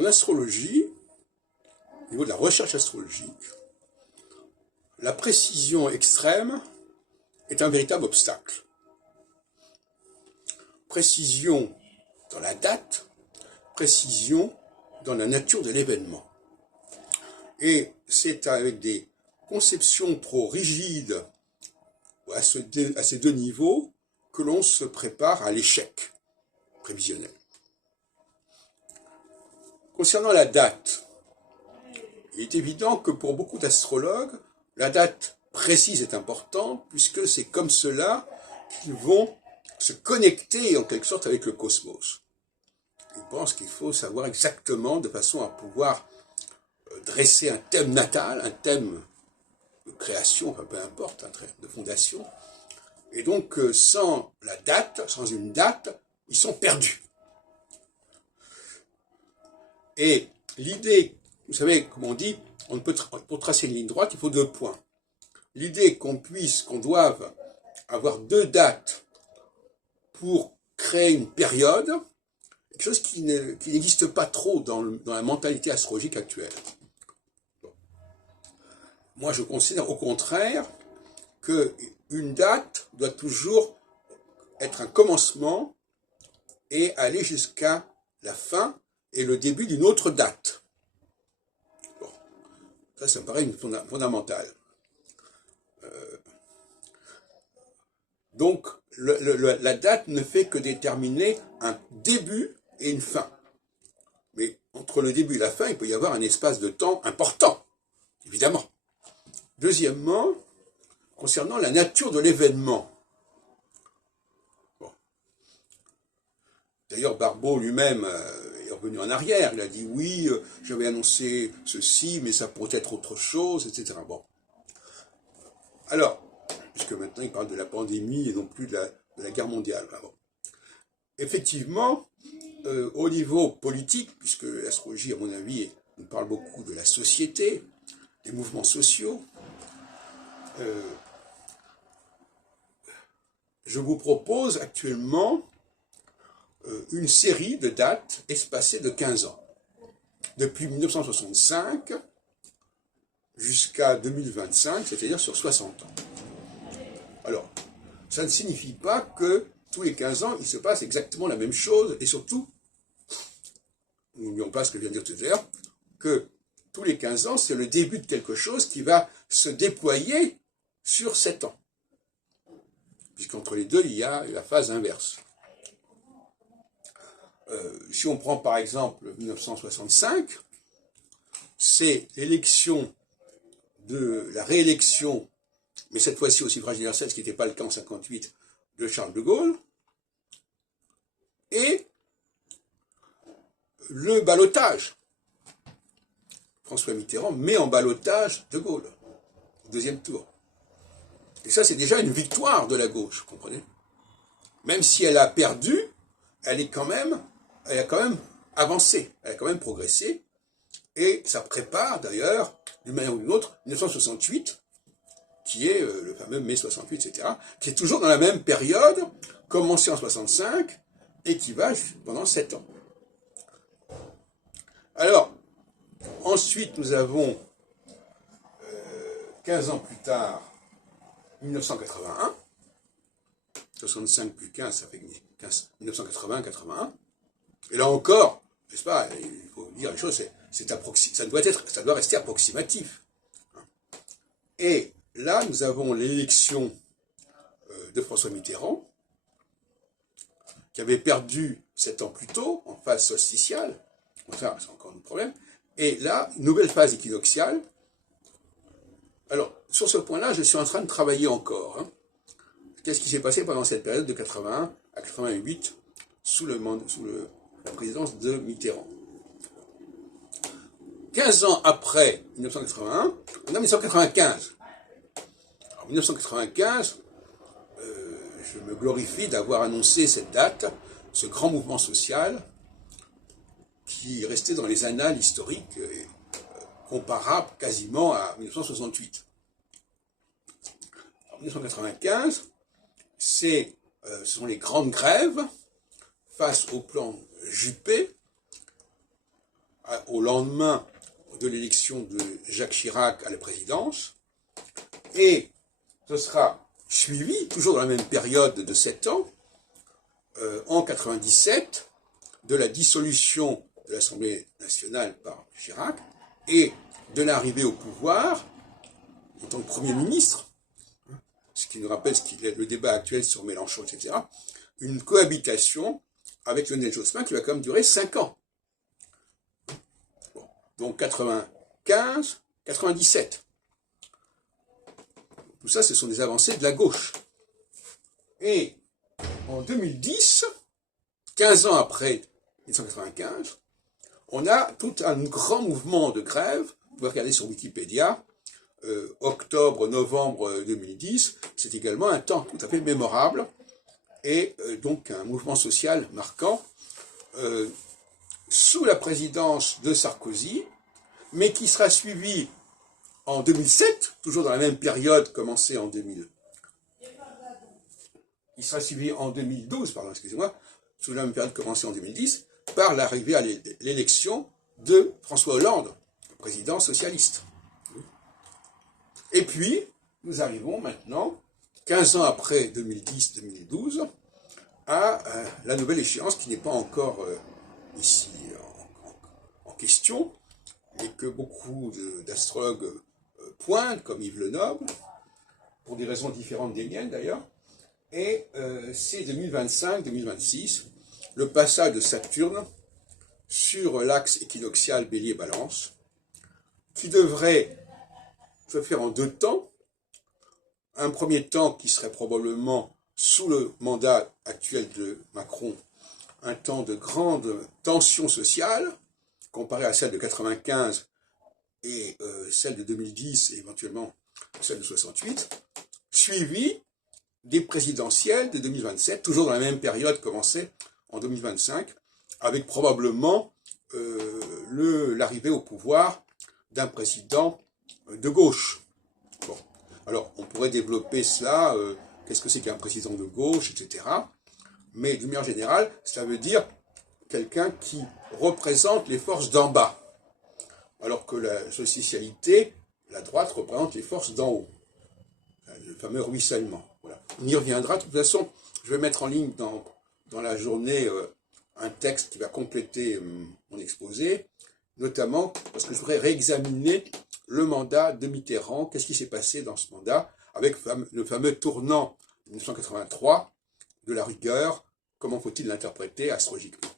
En astrologie, au niveau de la recherche astrologique, la précision extrême est un véritable obstacle. Précision dans la date, précision dans la nature de l'événement. Et c'est avec des conceptions trop rigides à ces deux niveaux que l'on se prépare à l'échec prévisionnel. Concernant la date, il est évident que pour beaucoup d'astrologues, la date précise est importante puisque c'est comme cela qu'ils vont se connecter en quelque sorte avec le cosmos. Ils pensent qu'il faut savoir exactement de façon à pouvoir dresser un thème natal, un thème de création, enfin peu importe, un thème de fondation. Et donc sans la date, sans une date, ils sont perdus. Et l'idée, vous savez, comme on dit, pour tracer une ligne droite, il faut 2 points. L'idée qu'on doive avoir 2 dates pour créer une période, quelque chose qui n'existe pas trop dans la mentalité astrologique actuelle. Bon. Moi, je considère au contraire qu'une date doit toujours être un commencement et aller jusqu'à la fin et le début d'une autre date. Bon. Ça me paraît fondamental. Donc, la date ne fait que déterminer un début et une fin. Mais entre le début et la fin, il peut y avoir un espace de temps important, évidemment. Deuxièmement, concernant la nature de l'événement. Bon. D'ailleurs, Barbault lui-même est revenu en arrière. Il a dit, oui, j'avais annoncé ceci, mais ça pourrait être autre chose, etc. Bon. Alors, puisque maintenant il parle de la pandémie et non plus de la guerre mondiale. Bon. Effectivement, au niveau politique, puisque l'astrologie, à mon avis, nous parle beaucoup de la société, des mouvements sociaux, je vous propose actuellement une série de dates espacées de 15 ans. Depuis 1965 jusqu'à 2025, c'est-à-dire sur 60 ans. Alors, ça ne signifie pas que tous les 15 ans, il se passe exactement la même chose, et surtout, n'oublions pas ce que je viens de dire tout à l'heure, que tous les 15 ans, c'est le début de quelque chose qui va se déployer sur 7 ans. Puisqu'entre les deux, il y a la phase inverse. Si on prend par exemple 1965, c'est l'élection de la réélection, mais cette fois-ci au suffrage universel, ce qui n'était pas le cas en 58, de Charles de Gaulle, et le ballottage. François Mitterrand met en ballottage de Gaulle, au 2e tour. Et ça, c'est déjà une victoire de la gauche, vous comprenez? Même si elle a perdu, elle a quand même avancé, elle a quand même progressé, et ça prépare d'ailleurs, d'une manière ou d'une autre, 1968, qui est le fameux mai 68, etc., qui est toujours dans la même période, commencé en 65, et qui va pendant 7 ans. Alors, ensuite, nous avons 15 ans plus tard, 1981, 65 plus 15, ça fait 1980-81, et là encore, n'est-ce pas, il faut dire les choses, ça doit rester approximatif. Et là, nous avons l'élection de François Mitterrand, qui avait perdu 7 ans plus tôt, en phase solsticiale, enfin, c'est encore un problème, et là, nouvelle phase équinoxiale. Alors, sur ce point-là, je suis en train de travailler encore. Hein. Qu'est-ce qui s'est passé pendant cette période de 81 à 88, sous la présidence de Mitterrand? 15 ans après 1981, on a 1995. En 1995, je me glorifie d'avoir annoncé cette date, ce grand mouvement social qui est resté dans les annales historiques comparable quasiment à 1968. En 1995, ce sont les grandes grèves face au plan Juppé, au lendemain de l'élection de Jacques Chirac à la présidence, et ce sera suivi, toujours dans la même période de 7 ans, en 97, de la dissolution de l'Assemblée nationale par Chirac et de l'arrivée au pouvoir en tant que Premier ministre, ce qui nous rappelle le débat actuel sur Mélenchon, etc., une cohabitation avec Lionel Jospin qui va quand même durer 5 ans. Bon, donc 95, 97. Tout ça, ce sont des avancées de la gauche. Et en 2010, 15 ans après 1995, on a tout un grand mouvement de grève. Vous pouvez regarder sur Wikipédia, octobre-novembre 2010, c'est également un temps tout à fait mémorable, et donc un mouvement social marquant, sous la présidence de Sarkozy, mais qui sera suivi en 2007, toujours dans la même période, commencée en 2000. Il sera suivi en 2012, pardon, excusez-moi, sous la même période commencée en 2010, par l'arrivée à l'élection de François Hollande, président socialiste. Et puis, nous arrivons maintenant, 15 ans après 2010-2012, à la nouvelle échéance qui n'est pas encore ici en question, et que beaucoup d'astrologues pointent, comme Yves Lenoble, pour des raisons différentes des miennes d'ailleurs, et c'est 2025-2026, le passage de Saturne sur l'axe équinoxial Bélier-Balance, qui devrait se faire en 2 temps. Un premier temps qui serait probablement, sous le mandat actuel de Macron, un temps de grande tension sociale, comparé à celle de 95 et celle de 2010 et éventuellement celle de 68, suivi des présidentielles de 2027, toujours dans la même période commencée en 2025, avec probablement l'arrivée au pouvoir d'un président de gauche. Bon. Alors, on pourrait développer cela, qu'est-ce que c'est qu'un président de gauche, etc. Mais d'une manière générale, cela veut dire quelqu'un qui représente les forces d'en bas, alors que la socialité, la droite, représente les forces d'en haut. Le fameux ruissellement. Voilà. On y reviendra. De toute façon, je vais mettre en ligne dans la journée un texte qui va compléter mon exposé, notamment parce que je voudrais réexaminer le mandat de Mitterrand, qu'est-ce qui s'est passé dans ce mandat, avec le fameux tournant de 1983 de la rigueur, comment faut-il l'interpréter astrologiquement.